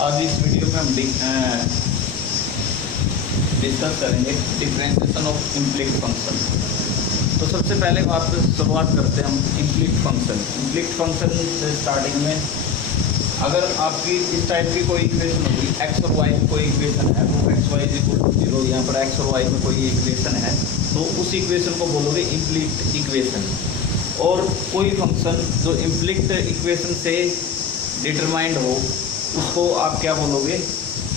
आज इस वीडियो में हम डिस्कस करेंगे डिफरेंशिएशन ऑफ इम्प्लिक्ट फंक्शन। तो सबसे पहले बात शुरुआत करते हैं हम इम्प्लिक्ट फंक्शन। इम्प्लिक्ट फंक्शन से स्टार्टिंग में अगर आपकी इस टाइप की कोई इक्वेशन होगी, एक्स और वाई में कोई इक्वेशन है, वो X Y is equal to zero, यहाँ पर एक्स और वाई में कोई इक्वेशन है, तो उस इक्वेशन को बोलोगे इम्प्लिक्ट इक्वेशन। और कोई फंक्शन जो इम्प्लिक्ट इक्वेशन से डिटरमाइंड हो उसको आप क्या बोलोगे,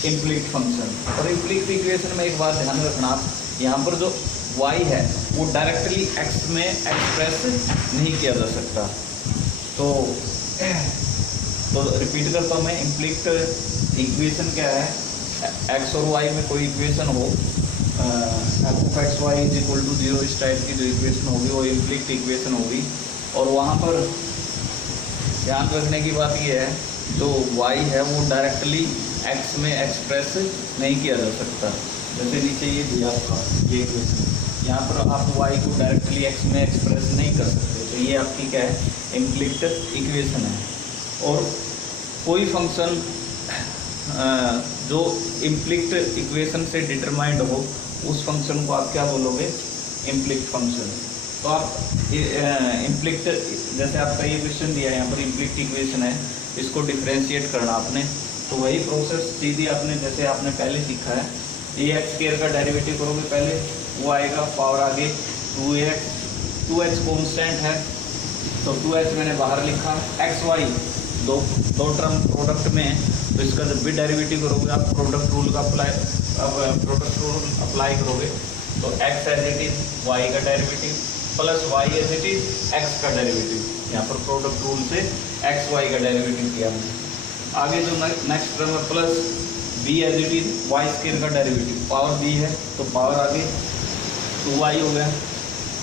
इम्प्लिक्ट फंक्शन। और इम्प्लिक्ट इक्वेशन में एक बात ध्यान रखना, आप यहाँ पर जो y है वो डायरेक्टली x में एक्सप्रेस नहीं किया जा सकता। तो रिपीट करता हूँ मैं, इम्प्लिक्ट इक्वेशन क्या है, x और y में कोई इक्वेशन हो, F of x Y is equal to zero, इस टाइप की जो इक्वेशन होगी वो इम्प्लिक्ट इक्वेशन होगी। और वहाँ पर ध्यान रखने की बात यह है, जो y है वो डायरेक्टली x में एक्सप्रेस नहीं किया जा सकता। जैसे नीचे ये दिया आपका ये इक्वेशन, यहाँ पर आप y को डायरेक्टली x में एक्सप्रेस नहीं कर सकते, तो ये आपकी क्या है, इम्प्लिक्ट इक्वेशन है। और कोई फंक्शन जो इम्प्लिक्ट इक्वेशन से डिटरमाइंड हो उस फंक्शन को आप क्या बोलोगे, इम्प्लिक्ट फंक्शन। तो आप इम्प्लिक्ट, जैसे आपका ये क्वेश्चन दिया है, यहाँ पर इम्प्लिक्ट इक्वेशन है, इसको डिफ्रेंशिएट करना आपने, तो वही प्रोसेस सीधी आपने जैसे आपने पहले सीखा है, ये एक्स स्क्वायर का डेरिवेटिव करोगे पहले, वो आएगा पावर आगे 2x, 2x कॉन्स्टेंट है तो 2x मैंने बाहर लिखा, एक्स वाई दो टर्म प्रोडक्ट में है, तो इसका जब भी डेरिवेटिव करोगे आप प्रोडक्ट रूल का प्रोडक्ट रूल अप्लाई करोगे, तो x as it is y का derivative plus y as it is x का डेरिवेटिव, यहाँ पर प्रोडक्ट रूल से x y का डेरिवेटिव किया हमने। आगे जो नेक्स्ट टर्म है plus b as it is y square का डेरिवेटिव, पावर b है तो पावर आगे 2y हो गया,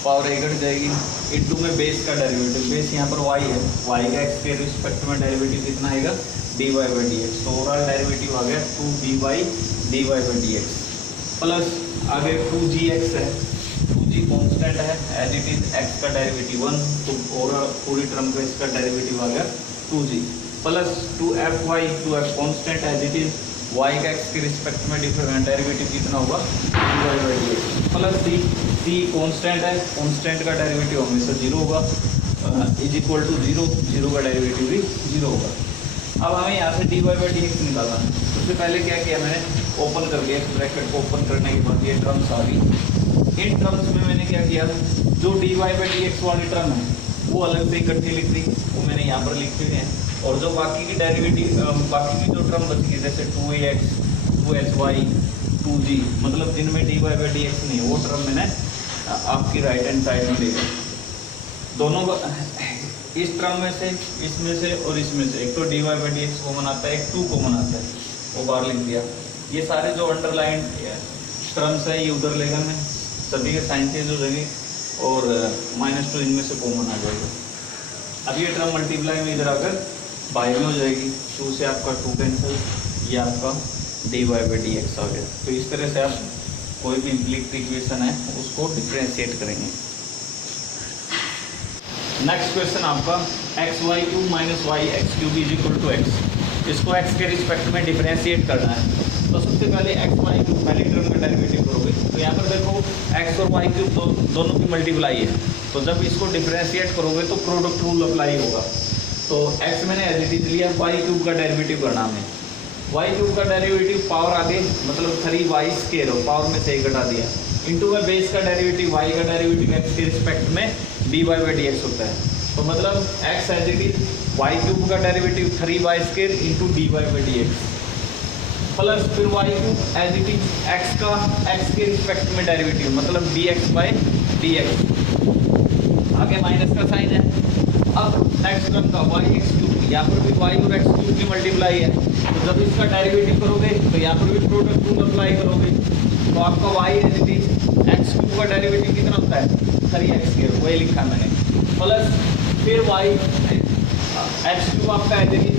पावर a कट जाएगी, इंटू में बेस का डेरिवेटिव, बेस यहाँ पर y है, y का x के रिस्पेक्ट में डेरिवेटिव कितना आएगा, dy बाई dx, तो ओवरऑल डेरिवेटिव आ गया 2b by dy by dx, plus आगे 2gx है, 2g कॉन्स्टेंट है एज इट इज x का डेरिवेटिव 1, तो ओवरऑल पूरी टर्म का इसका डेरिवेटिव आ गया 2g, plus 2fy, 2f constant as it is y का x के रिस्पेक्ट में डेरिवेटिव कितना होगा, dy by dx, plus c constant है, कॉन्स्टेंट का डेरिवेटिव हमेशा जीरो होगा, is equal to zero, zero का डेरिवेटिव भी जीरो होगा। अब हमें यहाँ से dy बाई dx निकालना है। सबसे पहले क्या किया मैंने, ओपन कर दिया, ब्रैकेट को ओपन करने के बाद ये टर्म्स आ गई। इन टर्म्स में मैंने क्या किया, जो dy बाई dx वाली टर्म है वो अलग से इकट्ठी लिख दी, वो मैंने यहाँ पर लिखे हुए हैं, और जो बाकी की डेरिवेटिव बाकी की जो टर्म बची है जैसे 2ax, 2hy, 2g, मतलब जिनमें dy बाई dx नहीं, वो टर्म मैंने आपकी राइट हैंड साइड में ले ली। दोनों इस टर्म में से, इसमें से और इसमें से, एक तो dy बाई dx कॉमन आता है, एक 2 कॉमन आता है, वो बाहर लिख दिया। ये सारे जो अंडरलाइन टर्म्स है ये उधर लेगा मैं, सभी के साइन चेंज हो जाएंगे, और -2 इनमें से कॉमन आ जाएगा। अब ये टर्म मल्टीप्लाई में इधर आकर बाई में हो जाएगी, 2 से आपका 2 कैंसिल, ये आपका dy बाई dx आ गया। तो इस तरह से आप कोई भी इम्प्लिक्ट इक्वेशन है उसको डिफ्रेंशिएट करेंगे। नेक्स्ट क्वेश्चन आपका X Y cube minus Y X cube is equal to X, इसको x के रिस्पेक्ट में डिफ्रेंशिएट करना है। तो सबसे पहले एक्स वाई क्यूब पहले टर्म का डेरिवेटिव करोगे, तो यहाँ पर देखो एक्स और वाई क्यूब दोनों की मल्टीप्लाई है, तो जब इसको डिफ्रेंशिएट करोगे तो प्रोडक्ट रूल अप्लाई होगा। तो x मैंने एज इट इज लिया, वाई क्यूब का डेरिवेटिव करना है, वाई क्यूब का डेरिवेटिव पावर आगे मतलब 3y स्क्वायर हो, पावर में से घटा दिया, इंटू में बेस का डेरिवेटिव y का डेरिवेटिव x के रिस्पेक्ट में dy बाई dx होता है, तो मतलब x as it is y cube का derivative 3y square into dy by dx, plus फिर y cube as it is x का x के रिस्पेक्ट में डेरिवेटिव मतलब dx बाई dx, आगे माइनस का साइन है। अब नेक्स्ट टर्म का y एक्स क्यूब, यहाँ पर भी y और x क्यूब की मल्टीप्लाई है, तो जब इसका डेरिवेटिव करोगे तो यहाँ पर भी प्रोडक्ट रूल अप्लाई करोगे, तो आपका y as it is X cube का डेरिवेटिव कितना होता है, 3x स्क्वायर, वही लिखा मैंने, प्लस फिर y एक्स क्यूब आपका एज इट इज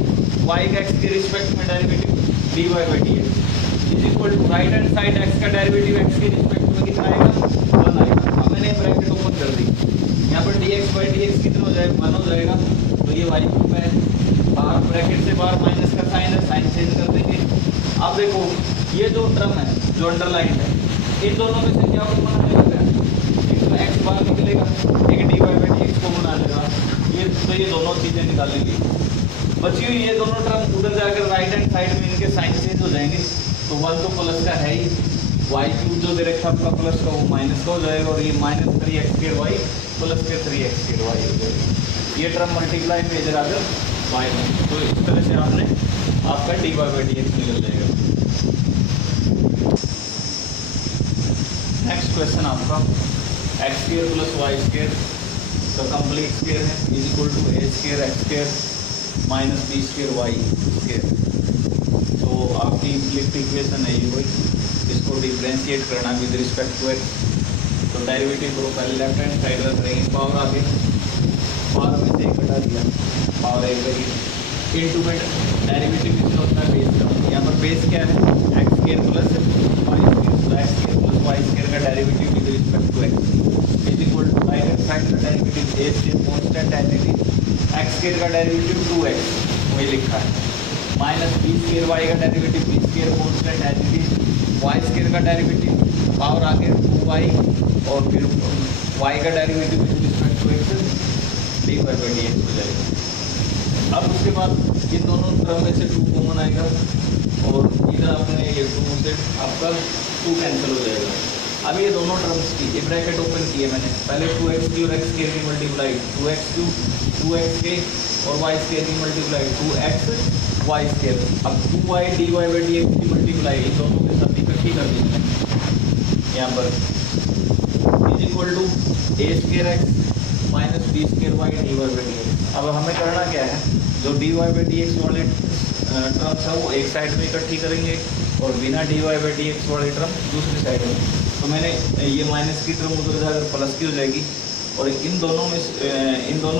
y का x के रिस्पेक्ट में derivative dy by dx is equal to right hand side x का डेरिवेटिव x के रिस्पेक्ट में कितना आएगा, 1 आएगा। अब मैंने ब्रैकेट ओपन कर दी, यहाँ पर dx बाई dx कितना हो जाएगा, 1 हो जाएगा, तो ये y क्यूब है बाहर ब्रैकेट से बाहर माइनस का साइन है, साइन चेंज कर देंगे। अब देखो ये जो टर्म है जो अंडरलाइन है, इन दोनों में से क्या कॉमन आने लगा है? एक तो एक्स बाहर निकलेगा, एक d Y by D x common आ जाएगा। ये तो ये दोनों चीज़ें निकालेंगे। बची हुई ये दोनों टर्म उधर जाकर राइट हैंड साइड में इनके साइन चेंज हो जाएंगे। तो 1 तो प्लस का है ही, वाई क्यूब जो दे रखा आपका प्लस का वो माइनस का हो जाएगा, और ये minus 3x square Y plus के 3x स्क्वायर वाई हो जाएगा। ये टर्म मल्टीप्लाई में इधर आकर वाई में, तो इस तरह से आपने आपका D Y by D x निकल जाएगा। नेक्स्ट क्वेश्चन आपका X square plus Y square का कंप्लीट स्क्वायर है is equal to A square X square minus B square Y square. तो आपकी इम्प्लीट इक्वेशन है ये कोई, इसको डिफरेंशिएट करना विद रिस्पेक्ट टू एक्स। तो डेरिवेटिव को पहले लेफ्ट हैंड साइड रख रहे हैं, पावर आगे पावर में से एक घटा दिया, पावर एक करिए इनटू में डेरिवेटिव किसका होता है बेस का। यहाँ पर बेस क्या है x square plus Y square, तो x square plus Y square का derivative with respect to x is equal to right hand side का derivative a square constant as it is, x square का derivative 2x वही लिखा है, minus B square y का derivative b square constant as it is, y square का derivative power आगे 2y और फिर y का derivative with respect to x D Y by D X हो जाएगा। अब उसके बाद इन दोनों टर्म में से 2 कॉमन आएगा और इधर अपने ये 2 से आपका 2 कैंसिल हो जाएगा। अब ये दोनों टर्म्स की ये ब्रैकेट ओपन की है मैंने, पहले 2x की और x स्क्वायर की मल्टीप्लाई 2x क्यूब 2x के और y स्क्वायर की मल्टीप्लाई 2x y स्क्वायर। अब 2y dy बाई dx की मल्टीप्लाई इन दोनों के साथ इकट्ठी कर दी मैंने यहाँ पर is equal to a square x minus b square y dy by dx। अब हमें करना क्या है, जो dy बाई dx वाले टर्म्स है वो एक साइड में इकट्ठी करेंगे और बिना dy बाई dx वाले टर्म दूसरी साइड में। तो मैंने ये माइनस की टर्म उधर जाकर प्लस की हो जाएगी और इन दोनों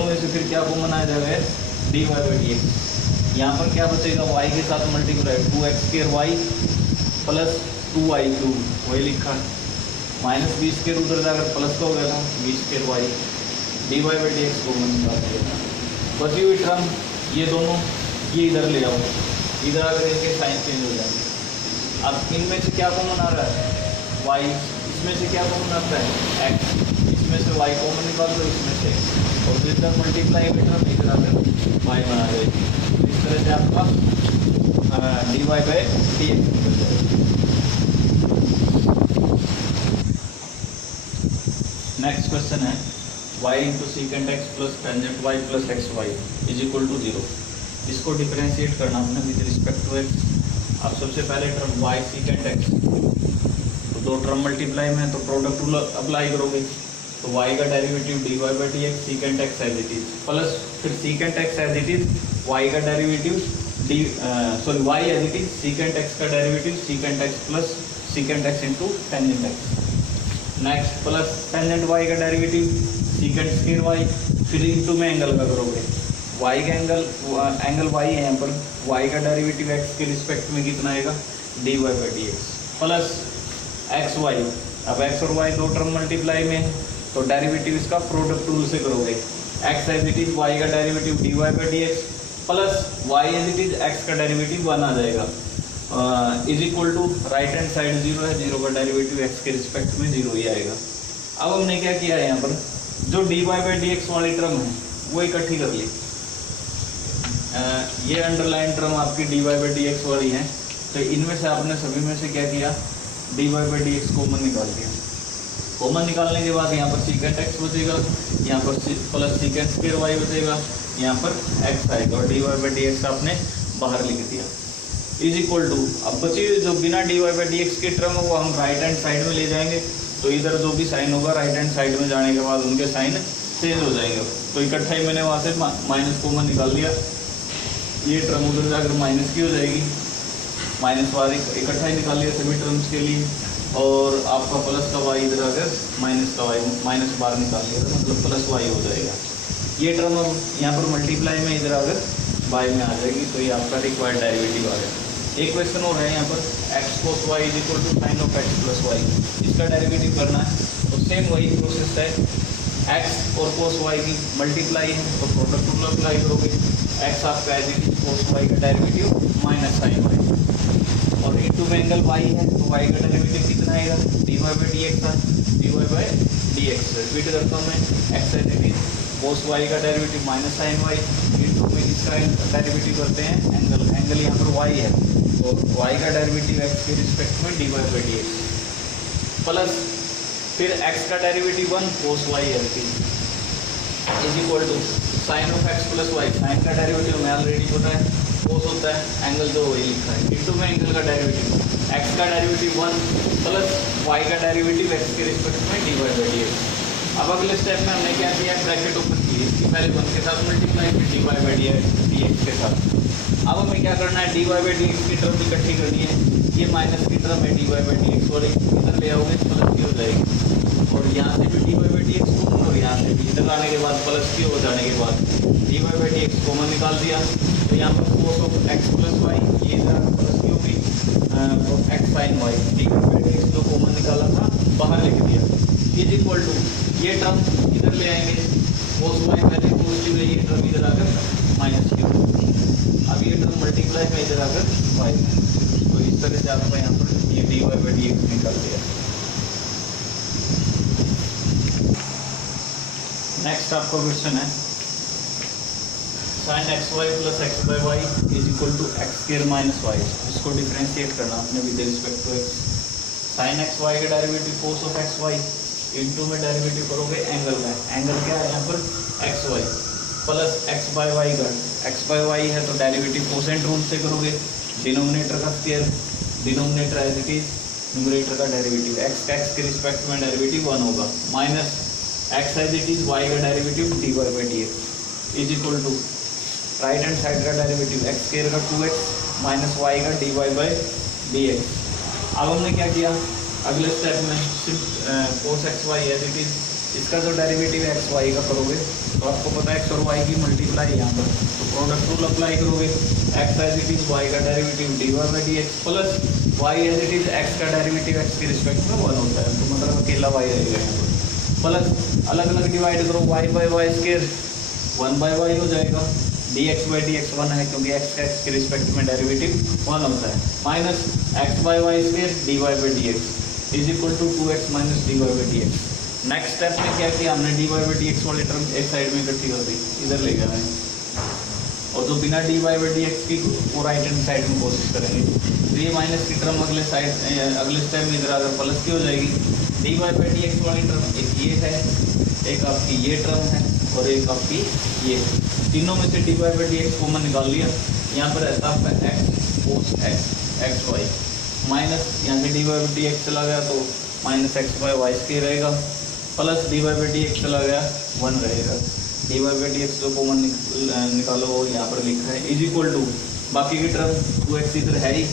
में से फिर क्या कॉमन आ जाएगा D Y by D X. यहाँ पर क्या बचेगा y के साथ multiply 2x square Y plus 2y cube वही लिखा है, माइनस बी स्क्वायर उधर जाकर प्लस का हो गया था B square Y D Y by D x common निकाल दिया। बची हुई टर्म ये दोनों ये इधर ले आओ, इधर आकर इनके साइन चेंज हो जाएंगे। अब इनमें से क्या कॉमन आ रहा है y, इसमें से क्या कॉमन आता है x, इसमें से y कॉमन निकाल दो इसमें से, और फिर तक मल्टीप्लाई में टर्म इधर आकर y बना जाएगी। इस तरह से आपका D Y by D x निकल जाएगा। नेक्स्ट क्वेश्चन है y into secant x plus tangent y plus X Y is equal to 0। इसको डिफरेंशिएट करना हमने विद रिस्पेक्ट टू एक्स। अब सबसे पहले टर्म y सीकेंट एक्स, दो टर्म मल्टीप्लाई में तो प्रोडक्ट रूल अप्लाई करोगे, तो y का derivative D Y by D x secant x as it is plus फिर secant x as it is y का derivative y as it is secant x का derivative secant x plus secant x into tangent x. Next plus tangent y का derivative secant square y, फिर into में angle का करोगे, y का angle y है यहाँ पर, y का डेरिवेटिव x के रिस्पेक्ट में कितना आएगा D Y by D x plus X Y. अब x और y दो टर्म मल्टीप्लाई में तो डेरिवेटिव इसका प्रोडक्ट रूल से करोगे, x as it is y का derivative D Y by D x plus y as it is x का डेरिवेटिव 1 आ जाएगा is equal to right hand side 0 है, 0 का डेरिवेटिव x के रिस्पेक्ट में 0 ही आएगा। अब हमने क्या किया है यहाँ पर जो D Y by D x वाली टर्म है वो इकट्ठी कर ली, ये अंडरलाइन टर्म आपकी D Y by D x वाली है, तो इनमें से आपने सभी में से क्या किया D Y by D x common निकाल दिया। कॉमन निकालने के बाद यहाँ पर सीकेंट एक्स बचेगा, यहाँ पर प्लस सीकेंट स्क्वायर वाई बचेगा, यहाँ पर एक्स आएगा और D Y by D X आपने बाहर लिख दिया इज इक्वल टू। अब बची जो बिना D Y by D x की टर्म है वो हम राइट हैंड साइड में ले जाएंगे, तो इधर जो भी साइन होगा राइट हैंड साइड में जाने के बाद उनके साइन चेंज हो जाएंगे। तो इकट्ठा ही मैंने वहाँ से माइनस कॉमन निकाल लिया, ये टर्म उधर जाकर माइनस की हो जाएगी, माइनस वाले इकट्ठा ही निकाल लिया सभी टर्म्स के लिए, और आपका प्लस का वाई इधर आकर माइनस का वाई माइनस बार निकाल लिया तो मतलब प्लस वाई हो जाएगा। ये टर्म अब यहाँ पर मल्टीप्लाई में इधर आकर वाई में आ जाएगी, तो ये आपका रिक्वायर्ड डेरिवेटिव आ गया। एक क्वेश्चन और है यहाँ पर X cos Y is equal to sine of x plus Y, इसका डेरिवेटिव करना है। तो सेम वही प्रोसेस है, एक्स और कोस वाई की मल्टीप्लाई है तो प्रोडक्ट रूल अप्लाई करोगे, एक्स आपका है कोस वाई का डेरिवेटिव माइनस साइन वाई, और इनटू में एंगल वाई है तो वाई का डेरिवेटिव कितना आएगा D Y by D X, D Y by D X. Repeat करता हूँ मैं, एक्स है कोस वाई का derivative minus sine Y, into में इसका डेरिवेटिव करते हैं एंगल, एंगल यहाँ पर वाई है तो वाई का डेरिवेटिव एक्स के रिस्पेक्ट में d Y by D x, plus फिर एक्स का derivative 1 cos y L P is equal to sine of x plus y, sine का डेरिवेटिव हमें ऑलरेडी पता है कोस होता है, एंगल जो वही लिखा है, इनटू में एंगल का डेरिवेटिव एक्स का डेरिवेटिव 1 प्लस वाई का डेरिवेटिव एक्स के रिस्पेक्ट में d Y by D x. अब अगले स्टेप में हमने क्या किया, ब्रैकेट ओपन की, इसकी पहले 1 के साथ मल्टीप्लाई फिर d Y by D x के साथ। अब हमें क्या करना है, d Y by D x की टर्म इकट्ठी करनी है, ये माइनस की टर्म है d Y by D x और इधर ले आओगे प्लस की हो जाएगी, और यहाँ से भी d Y by D x common, और यहाँ से भी इधर आने के बाद प्लस की हो जाने के बाद d Y by D x common निकाल दिया, तो यहाँ पर cos of x plus y ये इधर प्लस की होगी x sine y, D Y by D x जो कॉमन निकाला था बाहर लिख दिया, इज इक्वल टू ये टर्म इधर ले आएंगे कोस वाई पहले पॉजिटिव है, ये टर्म इधर आकर माइनस की होगी, अब ये टर्म मल्टीप्लाई में इधर आकर वाई, तो इस तरह से आपको यहाँ पर ये d Y by D x निकाल दिया। नेक्स्ट आपका क्वेश्चन है sine x y plus x by y is equal to x square minus y, इसको डिफरेंशिएट करना आपने with respect to x. Sine x y का derivative cos of x y into में derivative करोगे angle में, angle क्या है यहाँ पर x y, plus x by y का, एक्स बाई वाई है तो डेरिवेटिव कोसेंट रूल से करोगे, डिनोमिनेटर का square, denominator as it is, numerator का डेरिवेटिव एक्स का एक्स के रिस्पेक्ट में डेरिवेटिव 1 होगा, minus x as it is y का derivative D Y by D x is equal to right hand side का डेरिवेटिव एक्स स्क्वायर का 2x minus y का d Y by D x. अब हमने क्या किया, अगले स्टेप में सिर्फ cos x y as it is, इसका जो डेरिवेटिव एक्स वाई का करोगे तो आपको पता है एक्स और वाई की मल्टीप्लाई यहाँ पर, तो प्रोडक्ट रूल अप्लाई करोगे, x as it is y का derivative D Y by D x plus y as it is x का डेरिवेटिव एक्स के रिस्पेक्ट में 1 होता है, तो मतलब अकेला वाई रहेगा यहाँ पर, प्लस अलग अलग डिवाइड करो y by y square 1 by y हो जाएगा, d x by D x 1 है क्योंकि एक्स का एक्स के रिस्पेक्ट में डेरिवेटिव 1 होता है, minus x by y square d Y by D x is equal to 2x minus d Y by D x. Next step में क्या किया हमने, d Y by D x वाली टर्म एक साइड में इकट्ठी कर दी, इधर ले गया है, और जो बिना D Y by D x की वो राइट हैंड साइड में कोशिश करेंगे, तो ये माइनस की टर्म अगले साइड अगले स्टेप में इधर आकर प्लस की हो जाएगी, d Y by D x वाली टर्म एक ये है, एक आपकी ये टर्म है और एक आपकी ये, तीनों में से d Y by D x common निकाल लिया, यहाँ पर रहता है आपका x cos x x y, minus यहाँ से d Y by D x चला गया तो minus x by y square रहेगा, plus d Y by D x चला गया 1 रहेगा, d Y by D x जो कॉमन निकालो वो यहाँ पर लिखा है इज इक्वल टू बाकी की टर्म 2x इधर है ही,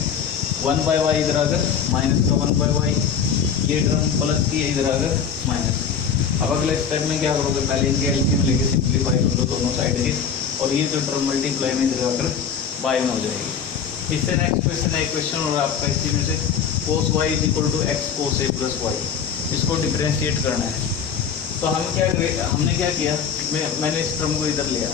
1 बाई वाई इधर आकर माइनस का 1 बाई वाई, ये टर्म प्लस की इधर आकर माइनस। अब अगले स्टेप में क्या करोगे, पहले इनके एलसीएम लेके सिंप्लीफाई कर लो दोनों साइड की, और ये जो टर्म मल्टीप्लाई में इधर आकर बाई में हो जाएगी। इससे नेक्स्ट क्वेश्चन है क्वेश्चन और आपका इसी में से cos Y is equal to x cos A plus y, इसको डिफरेंशिएट करना है। तो हमने क्या किया, मैंने इस टर्म को इधर लिया,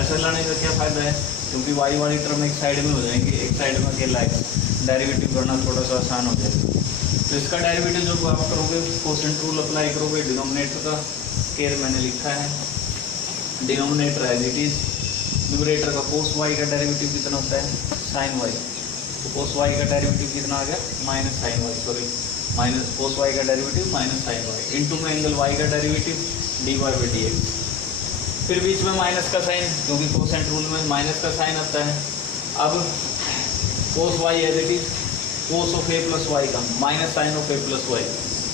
ऐसा लाने का क्या फ़ायदा है, क्योंकि वाई वाली टर्म एक साइड में हो जाएंगी, एक साइड में अकेला आएगा, डेरिवेटिव करना थोड़ा सा आसान हो जाएगा। तो इसका डेरिवेटिव जो आप करोगे कोसेंट रूल अप्लाई करोगे, डिनोमिनेटर का स्क्वायर मैंने लिखा है, denominator as it is, numerator का कोस वाई का डेरिवेटिव कितना होता है साइन वाई, तो कोस वाई का डेरिवेटिव कितना आ गया minus sine y, sorry minus cos Y का derivative minus sine Y, into में एंगल वाई का derivative D Y by D x, फिर बीच में माइनस का साइन क्योंकि कोसेंट रूल में माइनस का साइन आता है। अब cos y as it is cos of A plus y का minus sine of A plus y,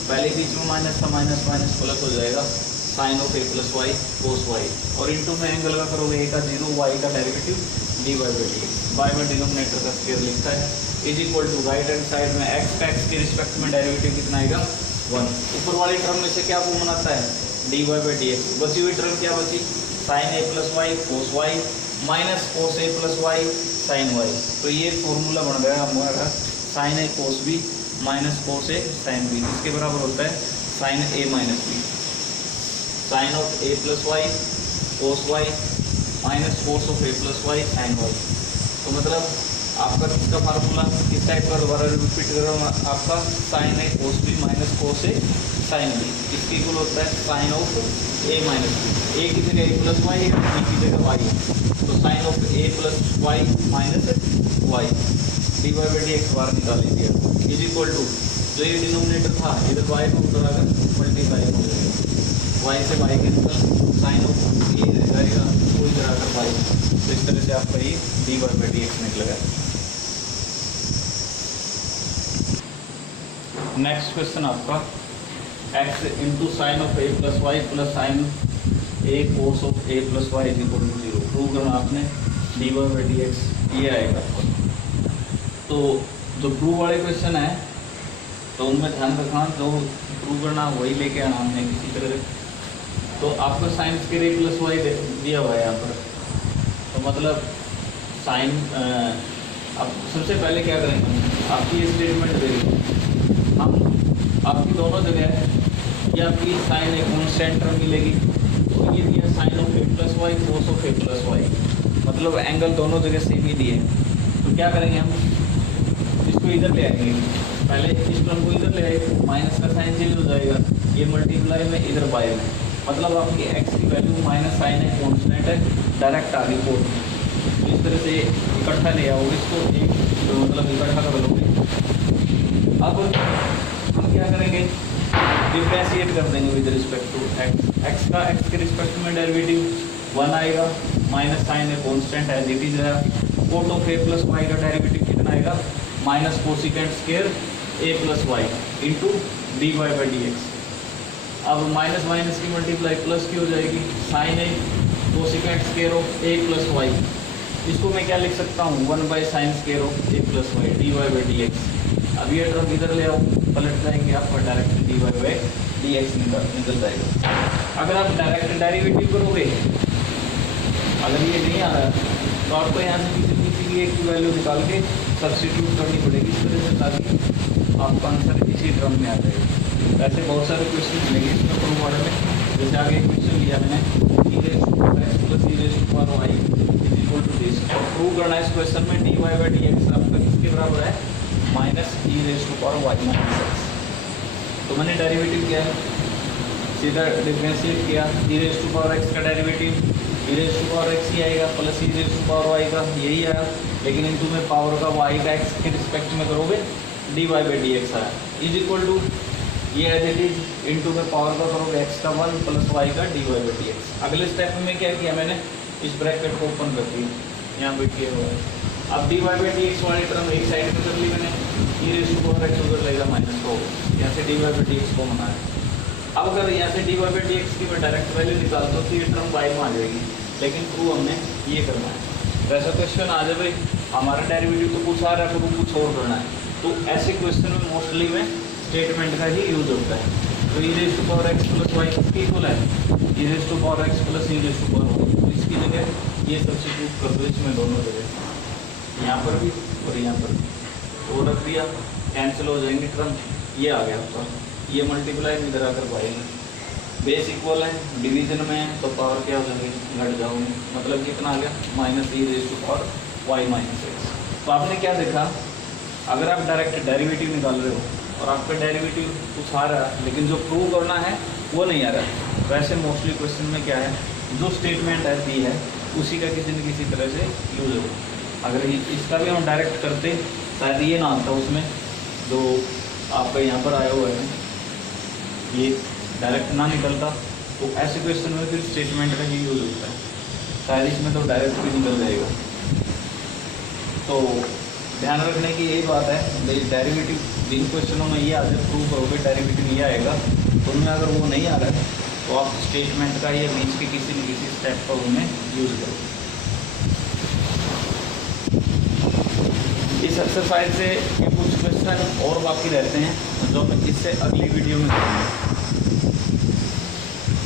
पहले बीच में माइनस का माइनस माइनस प्लस हो जाएगा, sine of A plus y cos y, और इनटू में एंगल का करोगे ए का 0 वाई का derivative D Y by D x, y में डिनोमिनेटर का स्क्वायर लिखता है is equal to right hand side में एक्स का एक्स के रिस्पेक्ट में डेरिवेटिव कितना आएगा 1, ऊपर वाली टर्म में से क्या कॉमन आता है d Y by D x, बची हुई टर्म क्या बची sine a plus y cos y minus cos A plus y sine y, तो ये फॉर्मूला बन गया हमारा साइन ए कोस बी माइनस कोस ए साइन बी, इसके बराबर होता है sine a minus b, sine of A plus y cos y minus cos of A plus y sine y. तो मतलब आपका किसका फार्मूला किस टाइप का दोबारा रिपीट कर रहा हूँ, आपका साइन ए कोस बी माइनस कोस ए साइन बी, इसकी इक्वल होता है sine of A minus B. A की जगह ए प्लस वाई है, बी की जगह वाई है, तो sine of A plus y minus y D Y by D x बार निकाल लीजिए। इज इक्वल टू जो ये डिनोमिनेटर था इधर वाई में उधर आकर मल्टीप्लाई हो जाएगा, वाई से वाई कैंसिल, साइन ऑफ ए रहेगा वो इधर आकर वाई। तो इस तरह से आपका ये d Y by D x निकलेगा। नेक्स्ट क्वेश्चन आपका x into sine of A plus y plus sine A cos of A plus y is equal to 0 prove करना आपने, d Y by D x ये आएगा। तो जो prove वाले question है तो उनमें ध्यान रखना, जो प्रूव करना वही लेके आना हमने किसी तरह से। तो आपको sine square A plus Y दिया हुआ है यहाँ पर, तो मतलब साइन अब सबसे पहले क्या करेंगे, आपकी ये स्टेटमेंट देगी हम आपकी दोनों जगह ये आपकी साइन ए कॉन्स्टेंट टर्म मिलेगी, तो ये दिया sine of A plus y cos of A plus y, मतलब एंगल दोनों जगह सेम ही दिए। तो क्या करेंगे हम इसको इधर ले आएंगे, पहले इस टर्म को इधर ले आए, माइनस का साइन चेंज हो जाएगा, ये मल्टीप्लाई में इधर बाय में, मतलब आपकी एक्स की वैल्यू माइनस साइन ए कॉन्स्टेंट है डायरेक्ट आ गई कोड में। तो इस तरह से इकट्ठा ले आओगे इसको, एक तो मतलब इकट्ठा कर लोगे। अब हम क्या करेंगे, डिफ्रेंशिएट कर देंगे with respect to x, x का एक्स के रिस्पेक्ट में डेरिवेटिव 1 आएगा, minus sine A constant as it is है, cot of A plus y का डेरिवेटिव कितना आएगा, minus cosecant square A plus y into d Y by D x. अब minus minus की मल्टीप्लाई प्लस की हो जाएगी, sine A cosecant square of A plus y, इसको मैं क्या लिख सकता हूँ 1 by sine square of A plus y D Y by D x. अब ये टर्म इधर ले आओ, पलट जाएंगे आप और direct d Y by D x निकल जाएगा। अगर आप डायरेक्ट डेरिवेटिव करोगे, अगर ये नहीं आ रहा तो आपको यहाँ से किसी की एक की वैल्यू निकाल के सब्स्टिट्यूट करनी पड़ेगी इस तरह से, ताकि आपका आंसर इसी टर्म में आ जाएगा। ऐसे बहुत सारे क्वेश्चन मिलेंगे इसमें प्रूव वाले में, जैसे आगे क्वेश्चन लिया मैंने प्रूव करना है इस क्वेश्चन में d Y by D x आपका किसके बराबर है, minus e raise to power y minus x. तो मैंने डेरिवेटिव किया है, सीधा डिफरेंशिएट किया, e raise to power x का derivative e raise to power x ही आएगा plus e raise to power y का, यही आया, लेकिन इनटू में पावर का वाई का एक्स के रिस्पेक्ट में करोगे d Y by D x आया, इज इक्वल टू ये एज इट इज इंटू में पावर का करोगे एक्स का 1 प्लस वाई का d Y by D x. अगले स्टेप में क्या किया मैंने, इस ब्रैकेट को ओपन कर दिया, यहाँ पे किया हुआ है। अब d Y by D x वाली टर्म एक साइड में कर ली मैंने, e raise to power x उधर लेगा माइनस को, यहाँ से d Y by D x को मना है। अब अगर यहाँ से d Y by D x की मैं डायरेक्ट वैल्यू निकालता हूँ तो ये टर्म वाई में आ जाएगी, लेकिन प्रूव हमने ये करना है। तो ऐसा क्वेश्चन आ जाए भाई हमारा डेरिवेटिव तो कुछ आ रहा है तो कुछ और करना है, तो ऐसे क्वेश्चन में मोस्टली में स्टेटमेंट का ही यूज होता है। तो e raise to power x plus y किसकी इक्वल है, e raise to power x plus e raise to power y, तो इसकी जगह ये सब्स्टिट्यूट कर दो इसमें दोनों जगह, यहाँ पर भी और यहाँ पर भी, तो रख दिया, कैंसिल हो जाएंगे टर्म, ये आ गया आपका, ये मल्टीप्लाई इधर आकर पाएंगे, बेस इक्वल है, डिवीजन में है तो पावर क्या हो जाएंगे, घट जाओगे, मतलब कितना आ गया minus e raise to power y minus x. तो आपने क्या देखा, अगर आप डायरेक्ट डेरिवेटिव निकाल रहे हो और आपका डेरिवेटिव कुछ आ रहा है लेकिन जो प्रूव करना है वो नहीं आ रहा है, तो ऐसे मोस्टली क्वेश्चन में क्या है, जो स्टेटमेंट है दी है उसी का किसी न किसी तरह से यूज हो। अगर इसका भी हम डायरेक्ट करते शायद ये ना आता उसमें, जो आपका यहाँ पर आया हुआ है ये डायरेक्ट ना निकलता, तो ऐसे क्वेश्चन में फिर स्टेटमेंट का ही यूज होता है, शायद इसमें तो डायरेक्ट भी निकल जाएगा। तो ध्यान रखने की यही बात है, डेरिवेटिव जिन क्वेश्चनों में ये आज प्रूव करोगे डेरिवेटिव ये आएगा, तो उनमें अगर वो नहीं आ रहा है तो आप स्टेटमेंट का या बीच के किसी न किसी स्टेप का उनमें यूज करो। इस एक्सरसाइज से कुछ क्वेश्चन और बाकी रहते हैं जो मैं इससे अगली वीडियो में करूँगा।